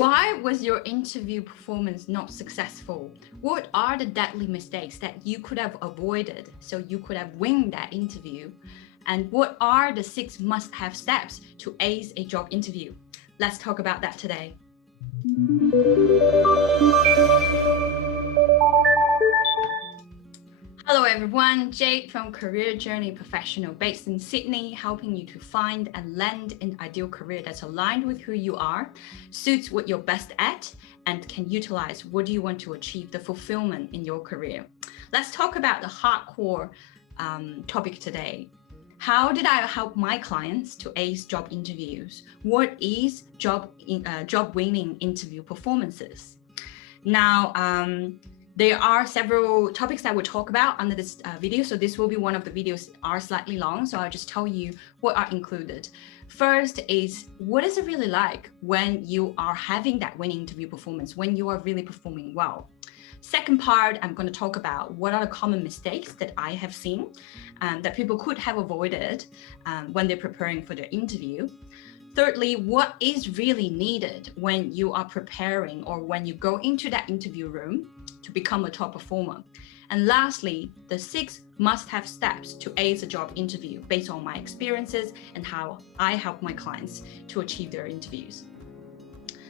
Why was your interview performance not successful? What are the deadly mistakes that you could have avoided so you could have won that interview? And what are the 6 must-have steps to ace a job interview? Let's talk about that today. Hello everyone, Jade from Career Journey Professional based in Sydney, helping you to find and land an ideal career that's aligned with who you are, suits what you're best at, and can utilize what do you want to achieve, the fulfillment in your career. Let's talk about the hardcore topic today. How did I help my clients to ace job interviews? What is job winning interview performances? Now, there are several topics that we'll talk about under this video. So this will be one of the videos are slightly long. So I'll just tell you what are included. First is, what is it really like when you are having that winning interview performance, when you are really performing well? Second part, I'm going to talk about what are the common mistakes that I have seen that people could have avoided when they're preparing for their interview. Thirdly, what is really needed when you are preparing or when you go into that interview room to become a top performer. And lastly, the 6 must-have steps to ace a job interview based on my experiences and how I help my clients to achieve their interviews.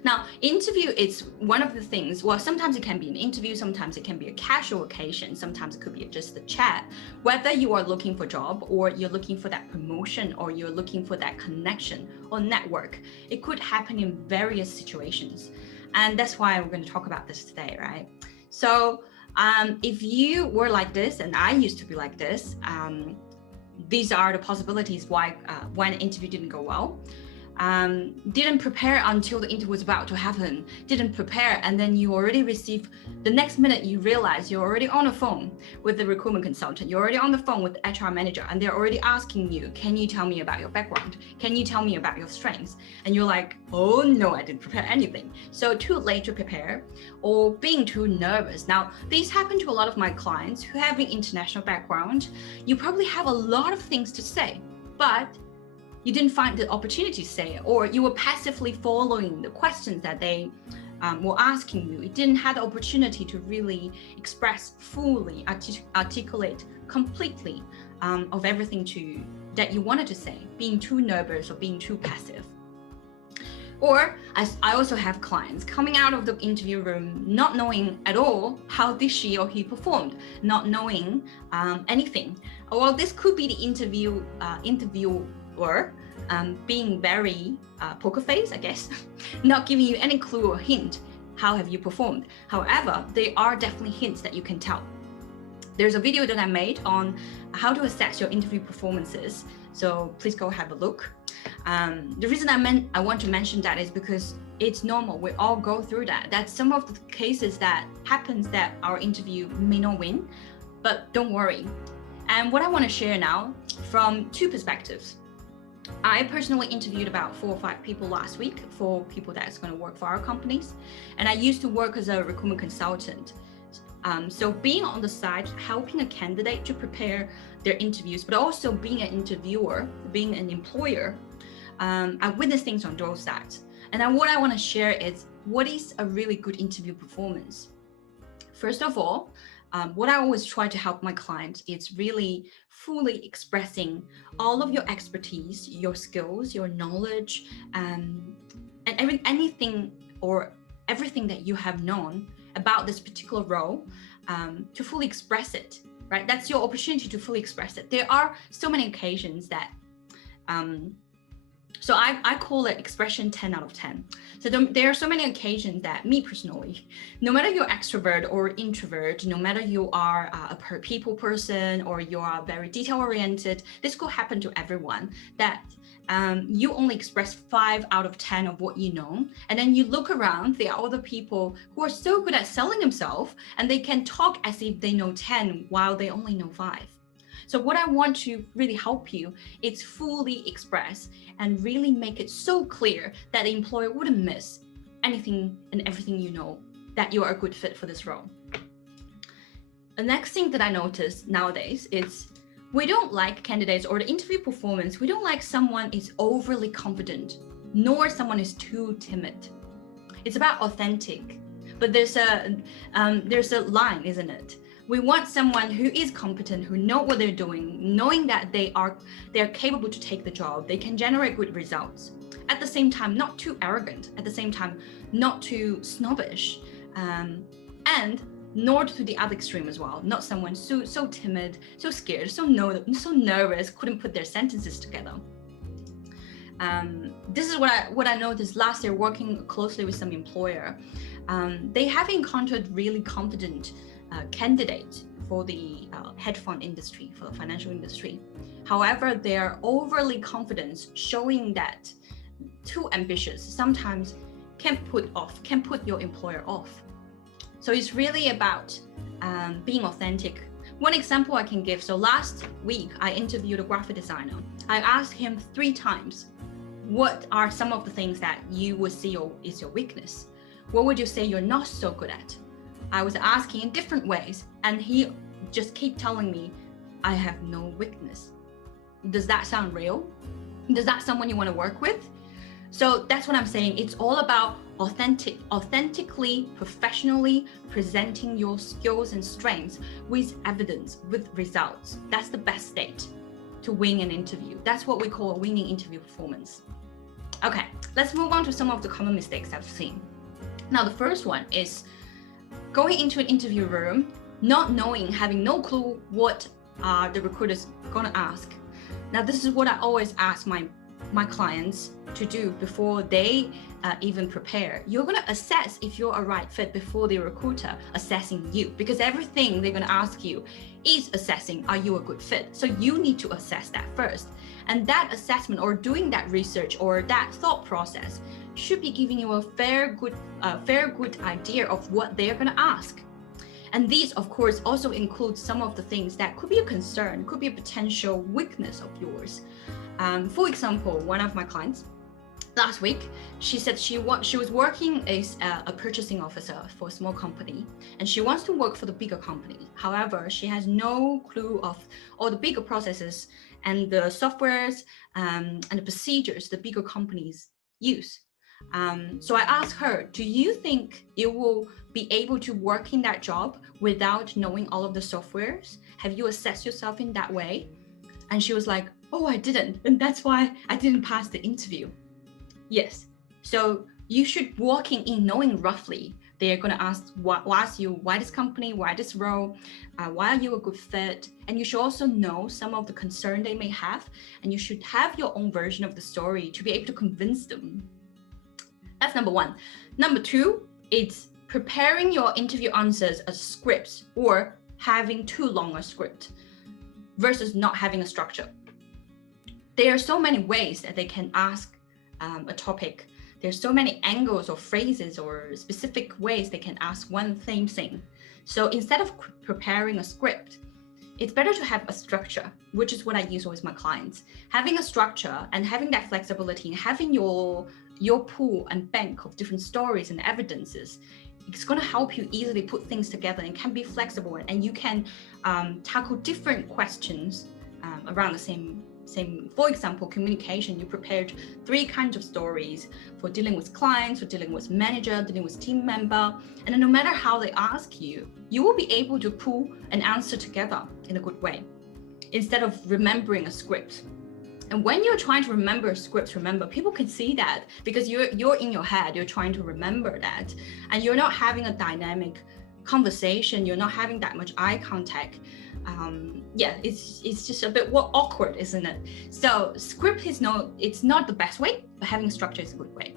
Now, interview is one of the things, well, sometimes it can be an interview, sometimes it can be a casual occasion, sometimes it could be just a chat. Whether you are looking for a job or you're looking for that promotion or you're looking for that connection or network, it could happen in various situations. And that's why we're going to talk about this today, right? So if you were like this, and I used to be like this, these are the possibilities why when an interview didn't go well. Didn't prepare until the interview was about to happen, didn't prepare, and then you already receive, the next minute you realize you're already on the phone with the recruitment consultant, you're already on the phone with the HR manager, and they're already asking you, can you tell me about your background? Can you tell me about your strengths? And you're like, oh no, I didn't prepare anything. So too late to prepare or being too nervous. Now, these happen to a lot of my clients who have an international background. You probably have a lot of things to say, but you didn't find the opportunity to say it, or you were passively following the questions that they were asking you. You didn't have the opportunity to really express fully, articulate completely of everything that you wanted to say, being too nervous or being too passive. Or I also have clients coming out of the interview room not knowing at all how she or he performed, not knowing anything. Well, this could be the interviewer being very poker face, I guess, not giving you any clue or hint, how have you performed? However, there are definitely hints that you can tell. There's a video that I made on how to assess your interview performances, so please go have a look. The reason I want to mention that is because it's normal. We all go through that. That's some of the cases that happens that our interview may not win, but don't worry. And what I want to share now from 2 perspectives. I personally interviewed about 4 or 5 people last week for people that's going to work for our companies. And I used to work as a recruitment consultant. So being on the side, helping a candidate to prepare their interviews, but also being an interviewer, being an employer, I witnessed things on both sides. And what I want to share is what is a really good interview performance. First of all, what I always try to help my clients is really fully expressing all of your expertise, your skills, your knowledge, and anything or everything that you have known about this particular role, to fully express it, right? That's your opportunity to fully express it. There are so many occasions that, so I call it expression 10 out of 10. So there are so many occasions that me personally, no matter you're extrovert or introvert, no matter you are a people person or you are very detail oriented, this could happen to everyone, that you only express 5 out of 10 of what you know. And then you look around, there are other people who are so good at selling themselves and they can talk as if they know 10 while they only know 5. So what I want to really help you is fully express and really make it so clear that the employer wouldn't miss anything and everything you know, that you are a good fit for this role. The next thing that I notice nowadays is we don't like candidates or the interview performance. We don't like someone is overly confident, nor someone is too timid. It's about authentic. But there's a line, isn't it? We want someone who is competent, who know what they're doing, knowing that they're capable to take the job, they can generate good results. At the same time, not too arrogant. At the same time, not too snobbish, and nor to the other extreme as well. Not someone so timid, so scared, so nervous, couldn't put their sentences together. This is what I noticed last year working closely with some employer. They have encountered really confident candidates for the hedge fund industry, for the financial industry. However, they're overly confident, showing that too ambitious sometimes can put your employer off. So it's really about being authentic. One example I can give, so last week I interviewed a graphic designer. I asked him 3 times, what are some of the things that you would see is your weakness? What would you say you're not so good at? I was asking in different ways, and he just keep telling me, I have no weakness. Does that sound real? Does that someone you want to work with? So that's what I'm saying. It's all about authentically, professionally presenting your skills and strengths with evidence, with results. That's the best state to win an interview. That's what we call a winning interview performance. Okay, let's move on to some of the common mistakes I've seen. Now, the first one is going into an interview room, not knowing, having no clue what the recruiter's gonna ask. Now, this is what I always ask my clients to do before they even prepare. You're gonna assess if you're a right fit before the recruiter assessing you, because everything they're gonna ask you is assessing, are you a good fit? So you need to assess that first. And that assessment or doing that research or that thought process should be giving you a fair good idea of what they're gonna ask. And these, of course, also include some of the things that could be a concern, could be a potential weakness of yours. For example, one of my clients last week, she said she was working as a purchasing officer for a small company, and she wants to work for the bigger company. However, she has no clue of all the bigger processes and the softwares and the procedures the bigger companies use. So I asked her, do you think you will be able to work in that job without knowing all of the softwares? Have you assessed yourself in that way? And she was like, oh, I didn't. And that's why I didn't pass the interview. Yes. So you should walk in knowing roughly. They're going to ask you, why this company, why this role, why are you a good fit? And you should also know some of the concern they may have. And you should have your own version of the story to be able to convince them. That's number one. Number two, it's preparing your interview answers as scripts or having too long a script versus not having a structure. There are so many ways that they can ask a topic. There's so many angles or phrases or specific ways they can ask one same thing. So instead of preparing a script, it's better to have a structure, which is what I use with my clients. Having a structure and having that flexibility and having your pool and bank of different stories and evidences, it's going to help you easily put things together and can be flexible, and you can tackle different questions around the same. For example, communication, you prepared 3 kinds of stories for dealing with clients, for dealing with manager, dealing with team member. And then no matter how they ask you, you will be able to pull an answer together in a good way instead of remembering a script. And when you're trying to remember scripts, remember, people can see that because you're in your head, you're trying to remember that, and you're not having a dynamic conversation, you're not having that much eye contact. It's just a bit awkward, isn't it? So script is it's not the best way, but having a structure is a good way.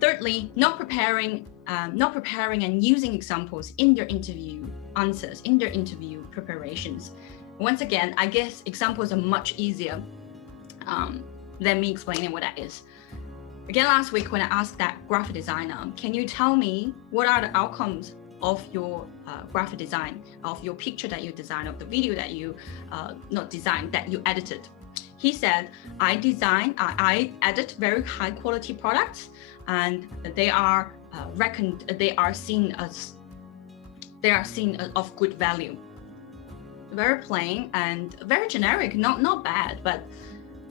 Thirdly, not preparing and using examples in their interview answers, in their interview preparations. Once again, I guess examples are much easier than me explaining what that is. Again, last week when I asked that graphic designer, can you tell me what are the outcomes of your graphic design, of your picture that you designed, of the video that you that you edited? He said, I edit very high quality products, and they are seen of good value. Very plain and very generic, not bad, but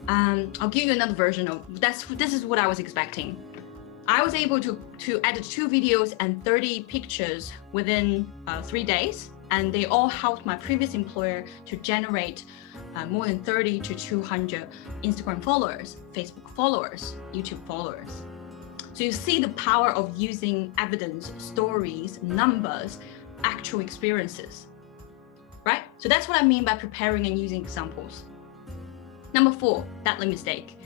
I'll give you another version of this is what I was expecting. I was able to edit 2 videos and 30 pictures within 3 days, and they all helped my previous employer to generate more than 30 to 200 Instagram followers, Facebook followers, YouTube followers. So you see the power of using evidence, stories, numbers, actual experiences, right? So that's what I mean by preparing and using examples. Number 4, deadly mistake.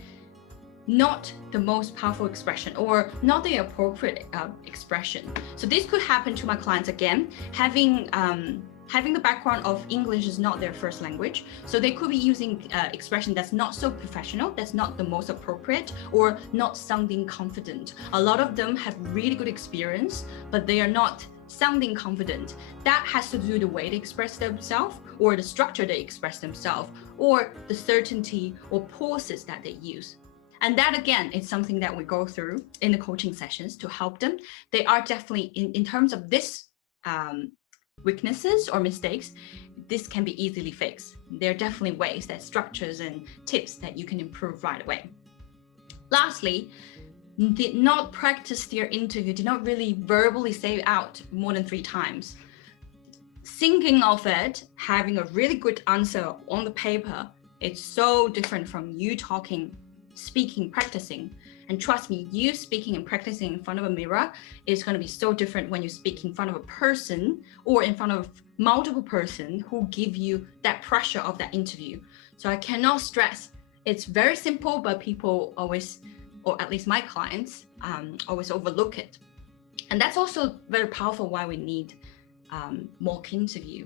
Not the most powerful expression or not the appropriate expression. So this could happen to my clients again, having the background of English is not their first language. So they could be using expression that's not so professional, that's not the most appropriate, or not sounding confident. A lot of them have really good experience, but they are not sounding confident. That has to do with the way they express themselves, or the structure they express themselves, or the certainty or pauses that they use. And that again is something that we go through in the coaching sessions to help them. They are definitely, in terms of this weaknesses or mistakes, this can be easily fixed. There are definitely ways, that structures and tips that you can improve right away. Lastly, did not practice their interview, did not really verbally say it out more than 3 times. Thinking of it, having a really good answer on the paper, it's so different from you talking, speaking, practicing. And trust me, you speaking and practicing in front of a mirror is going to be so different when you speak in front of a person or in front of multiple person who give you that pressure of that interview. So I cannot stress, it's very simple, but people always, or at least my clients, always overlook it. And that's also very powerful why we need mock interview,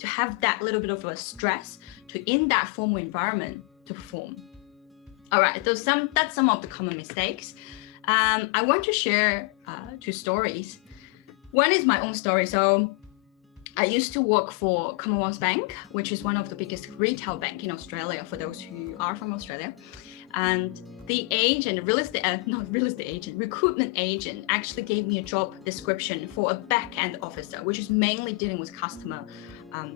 to have that little bit of a stress to in that formal environment to perform. All right, that's some of the common mistakes. I want to share 2 stories. One is my own story. So I used to work for Commonwealth Bank, which is one of the biggest retail bank in Australia, for those who are from Australia. And the agent, recruitment agent actually gave me a job description for a back-end officer, which is mainly dealing with customer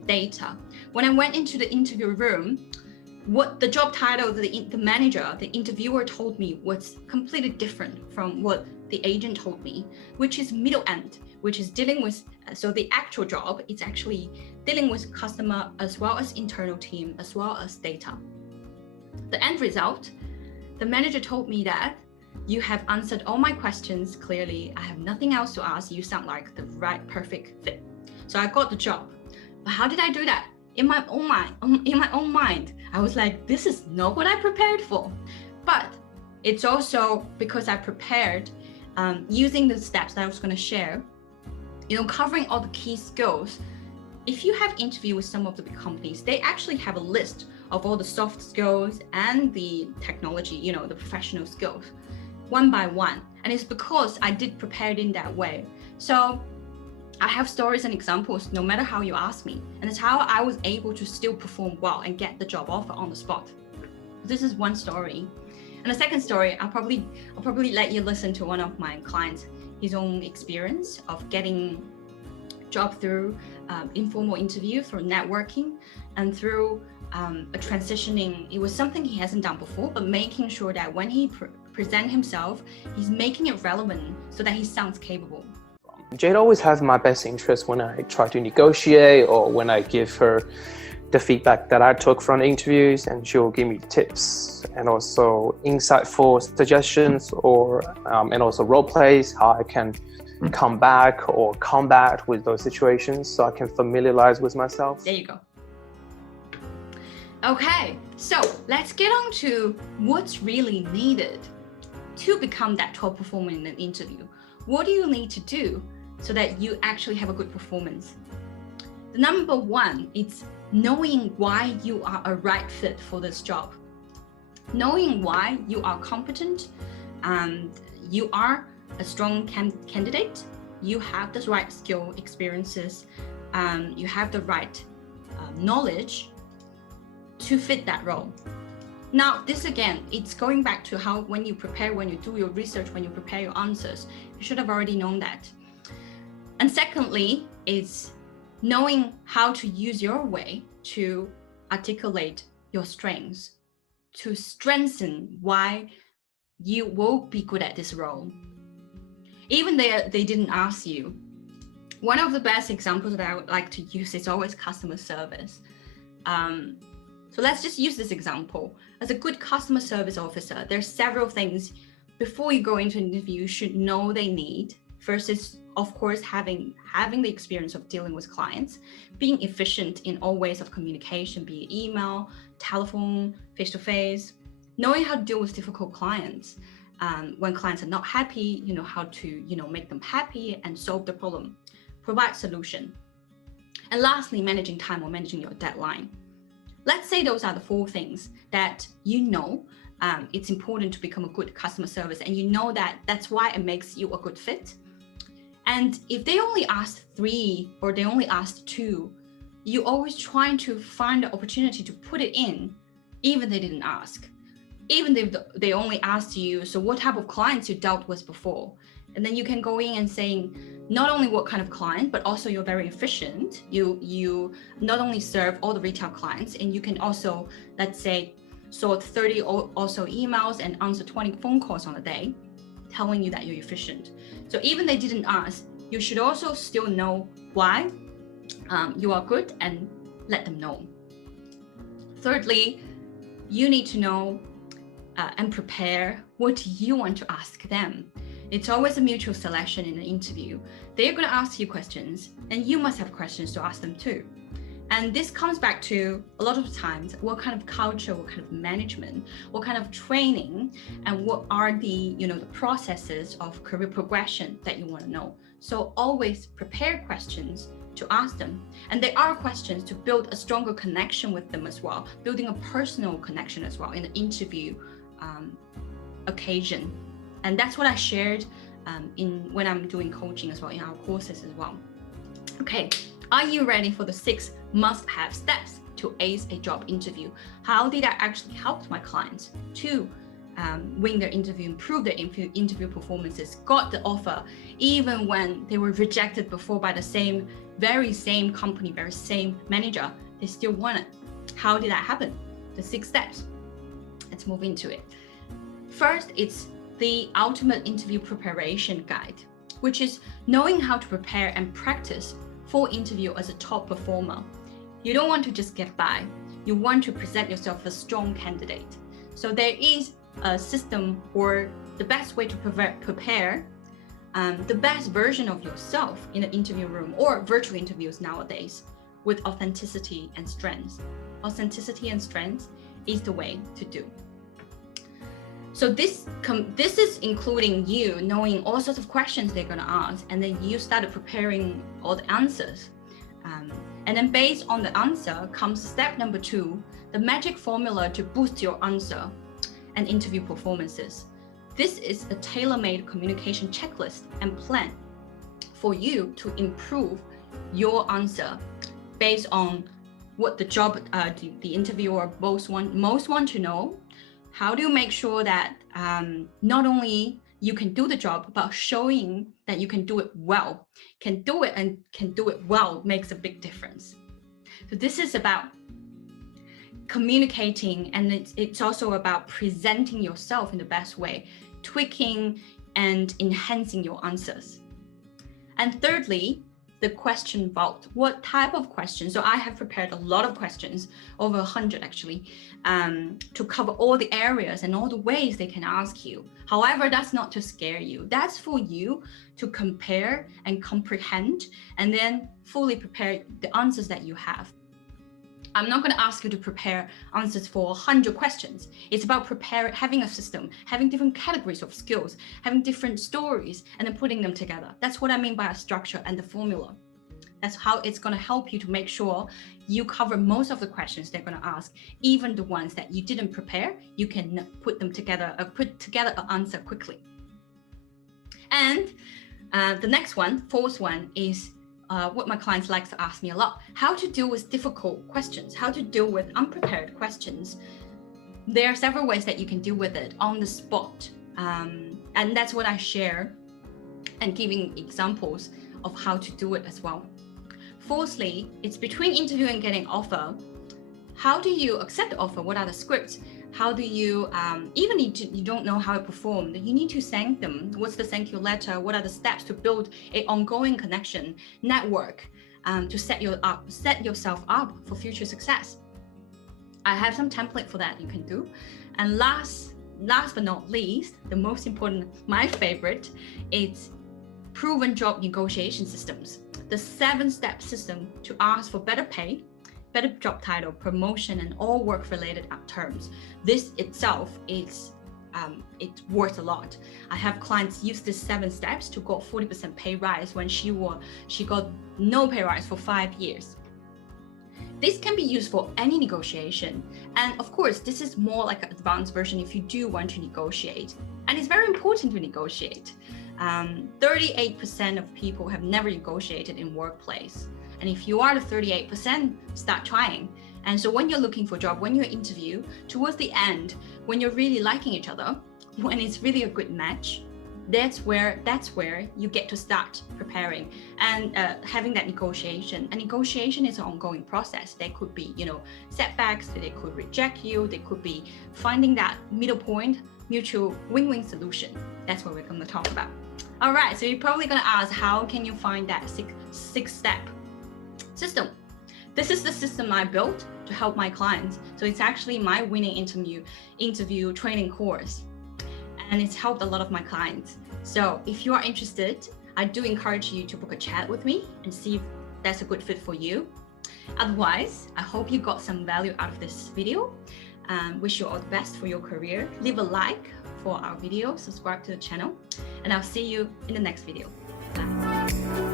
data. When I went into the interview room, what the job title, the manager, the interviewer told me was completely different from what the agent told me, which is middle end, which is dealing with, so the actual job is actually dealing with customer as well as internal team, as well as data. The end result, the manager told me that you have answered all my questions clearly. I have nothing else to ask. You sound like the right, perfect fit. So I got the job. But how did I do that? In my own mind, I was like, this is not what I prepared for. But it's also because I prepared using the steps that I was going to share, covering all the key skills. If you have interviewed with some of the big companies, they actually have a list of all the soft skills and the technology, the professional skills, one by one. And it's because I did prepare it in that way. So I have stories and examples no matter how you ask me. And it's how I was able to still perform well and get the job offer on the spot. This is one story. And the second story, I'll probably let you listen to one of my clients, his own experience of getting job through informal interview, through networking, and through a transitioning. It was something he hasn't done before, but making sure that when he present himself, he's making it relevant so that he sounds capable. Jade always has my best interest when I try to negotiate or when I give her the feedback that I took from the interviews, and she'll give me tips and also insightful suggestions and also role plays, how I can come back or combat with those situations so I can familiarize with myself. There you go. Okay, so let's get on to what's really needed to become that top performer in an interview. What do you need to do so that you actually have a good performance? The number 1 is knowing why you are a right fit for this job. Knowing why you are competent and you are a strong candidate, you have the right skill, experiences, you have the right knowledge to fit that role. Now, this again, it's going back to how when you prepare, when you do your research, when you prepare your answers, you should have already known that. And secondly, is knowing how to use your way to articulate your strengths, to strengthen why you will be good at this role. Even they didn't ask you. One of the best examples that I would like to use is always customer service. So let's just use this example. As a good customer service officer, there's several things before you go into an interview you should know they need. First is, of course, having the experience of dealing with clients, being efficient in all ways of communication, be it email, telephone, face-to-face, knowing how to deal with difficult clients. When clients are not happy, you know how to make them happy and solve the problem, provide solution. And lastly, managing time or managing your deadline. Let's say those are the 4 things that it's important to become a good customer service, and that's why it makes you a good fit. And if they only asked 3 or they only asked 2, you always trying to find the opportunity to put it in, even they didn't ask. Even if they only asked you, so what type of clients you dealt with before? And then you can go in and saying not only what kind of client, but also you're very efficient. You not only serve all the retail clients, and you can also, let's say, sort 30 also emails and answer 20 phone calls on a day, telling you that you're efficient. So even they didn't ask, you should also still know why you are good and let them know. Thirdly, you need to know and prepare what you want to ask them. It's always a mutual selection in an interview. They're going to ask you questions, and you must have questions to ask them too. And this comes back to, a lot of times, what kind of culture, what kind of management, what kind of training, and what are the processes of career progression that you want to know. So always prepare questions to ask them. And there are questions to build a stronger connection with them as well, building a personal connection as well in the interview occasion. And that's what I shared when I'm doing coaching as well, in our courses as well. Okay, are you ready for the 6 must-have steps to ace a job interview? How did I actually help my clients to win their interview, improve their interview performances, got the offer, even when they were rejected before by the very same company, very same manager, they still won it. How did that happen? The 6 steps. Let's move into it. First, it's the ultimate interview preparation guide, which is knowing how to prepare and practice for interview as a top performer. You don't want to just get by. You want to present yourself as a strong candidate. So there is a system, or the best way to prepare the best version of yourself in an interview room or virtual interviews nowadays, with authenticity and strength. Authenticity and strength is the way to do. So this is including you knowing all sorts of questions they're going to ask, and then you started preparing all the answers. And then based on the answer comes step number 2, the magic formula to boost your answer and interview performances. This is a tailor-made communication checklist and plan for you to improve your answer based on what the job the interviewer most want to know. How do you make sure that not only you can do the job, but showing that you can do it well? Can do it well makes a big difference. So this is about communicating, and it's also about presenting yourself in the best way, tweaking and enhancing your answers. And thirdly, the question vault. What type of questions? So I have prepared a lot of questions, over 100 actually, to cover all the areas and all the ways they can ask you. However, that's not to scare you. That's for you to compare and comprehend, and then fully prepare the answers that you have. I'm not going to ask you to prepare answers for 100 questions. It's about having a system, having different categories of skills, having different stories, and then putting them together. That's what I mean by a structure and the formula. That's how it's going to help you to make sure you cover most of the questions they're going to ask. Even the ones that you didn't prepare, you can put together an answer quickly. And the next one, 4th one, is what my clients like to ask me a lot: how to deal with difficult questions, how to deal with unprepared questions. There are several ways that you can deal with it on the spot. And that's what I share, and giving examples of how to do it as well. Fourthly, it's between interview and getting offer. How do you accept the offer? What are the scripts? How do you, even if you don't know how it performed, you need to thank them. What's the thank you letter? What are the steps to build an ongoing connection, network, to set yourself up for future success? I have some template for that you can do. And last but not least, the most important, my favorite, is proven job negotiation systems. The 7-step system to ask for better pay, better job title, promotion, and all work-related terms. This itself is it's worth a lot. I have clients use these 7 steps to got 40% pay rise when she got no pay rise for 5 years. This can be used for any negotiation. And of course, this is more like an advanced version if you do want to negotiate. And it's very important to negotiate. 38% of people have never negotiated in workplace. And if you are the 38%, start trying. And so when you're looking for a job, when you interview, towards the end, when you're really liking each other, when it's really a good match, that's where you get to start preparing and having that negotiation. And negotiation is an ongoing process. There could be, setbacks, they could reject you, they could be finding that middle point, mutual win-win solution. That's what we're going to talk about. All right, so you're probably going to ask, how can you find that 6-step system? This is the system I built to help my clients. So it's actually my winning interview training course. And it's helped a lot of my clients. So if you are interested, I do encourage you to book a chat with me and see if that's a good fit for you. Otherwise, I hope you got some value out of this video. Wish you all the best for your career. Leave a like for our video, subscribe to the channel, and I'll see you in the next video. Bye.